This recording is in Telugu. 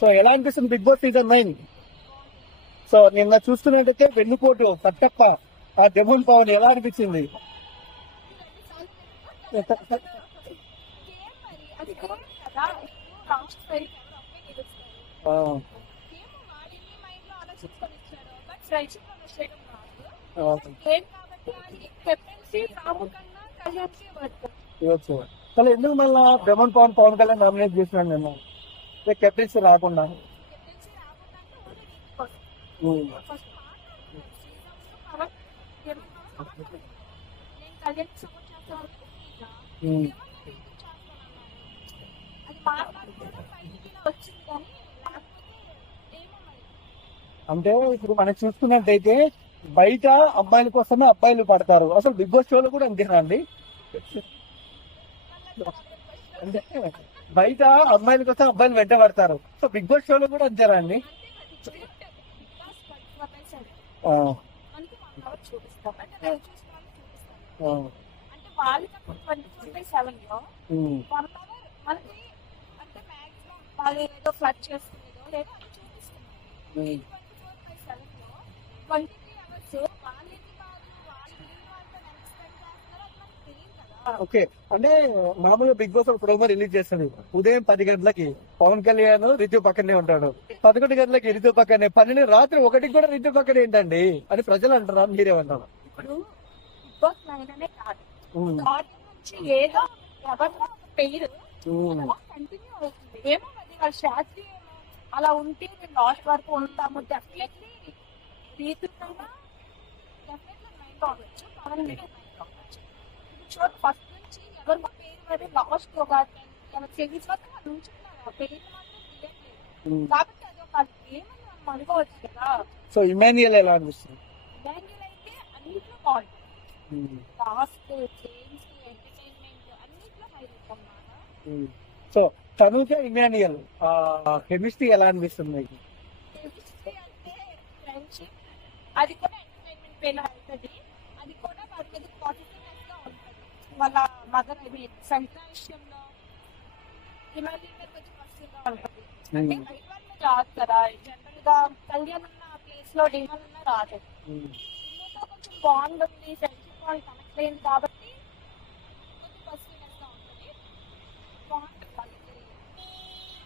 సో ఎలా అనిపిస్తుంది బిగ్ బాస్ సీజన్ 9? సో నిన్న చూస్తున్నట్టయితే వెన్నుపోటు కట్టప్ప ఆ డెమోన్ పవన్ ఎలా అనిపించింది? అసలు ఎందుకు మళ్ళా డెమోన్ పవన్ పవన్ కళ్యాణ్ నామినేట్ చేసినాడు నిన్న కెప్టెన్సీ రాకుండా? అంటే ఇప్పుడు మనం చూసుకున్నట్టయితే బయట అమ్మాయిల కోసమే అబ్బాయిలు పడతారు, అసలు బిగ్ బాస్ షోలో కూడా అంతేనా అండి? అంటే బయట అమ్మాయిల కోసం అబ్బాయిలు వెంట పడతారు, సో బిగ్ బాస్ షోలో కూడా అంతేనా అండి? ఓకే, అంటే మామూలుగా బిగ్ బాస్ ప్రోమో రిలీజ్ చేస్తుంది ఉదయం 10 గంటలకి, పవన్ కళ్యాణ్ రితు పక్కనే ఉంటాడు. 11 గంటలకి రితు పక్కనే, 12 రాత్రి 1కి కూడా రితు పక్కనే ఏంటండి అని ప్రజలు అంటారా, మీరేమన్నారు? ఇప్పుడు బిగ్ బాస్ 9 అనే కాదు, ఏదో ఎవరిలో పేరు కంటిన్యూ అవుతుంది. ఏమో మరి వాళ్ళ శాస్త్రి అలా ఉంటే మేము లాస్ట్ వరకు ఉంటాము. డెఫినెట్లీ రీతున్నా డెఫినెట్లీ 9 అవ్వచ్చు, పవన్ మీద 9 అవ్వచ్చు. ఇప్పుడు ఫస్ట్ నుంచి ఎవరు పేరు మరి లాస్ట్ ఒక సిరీస్ వరకు వాళ్ళు ఉంచుతున్నారు, ఆ పేరు మాత్రం తీయట్లేదు. కాబట్టి అది ఒక ఏమని మనం అనుకోవచ్చు కదా. సో ఇమాన్యుయల్ ఎలా అనిపిస్తుంది? ఇమాన్యుయల్ అయితే అన్నింటిలో బాగుంటుంది, లాస్ట్ ఎంటర్టైన్మెంట్ అన్నింటిలో హైలైట్ అన్నమాట. సో తనుజ ఇమాన్యుయల్ కెమిస్ట్రీ ఎలా అనిపిస్తుంది మీకు? కెమిస్ట్రీ అంటే ఫ్రెండ్షిప్, అది కూడా ఎంటర్టైన్మెంట్ పేరు అవుతుంది. అది కూడా వాళ్ళ మీద పాజిటివ్నెస్ గా ఉంటుంది. వాళ్ళ మదర్ అది సంక్రాంతిలో ఇమాన్యుయల్ కొంచెం పాజిటివ్ గా ఉంటుంది. అంటే డిమాండ్ మీద రాదు కదా, జనరల్ గా కళ్యాణ్ ఉన్న ప్లేస్ లో డిమాండ్ ఉన్న రాదు. కొంచెం బాండ్ ఉంది, ఫ్రెండ్షిప్ వాళ్ళు కనెక్ట్ అయింది కాబట్టి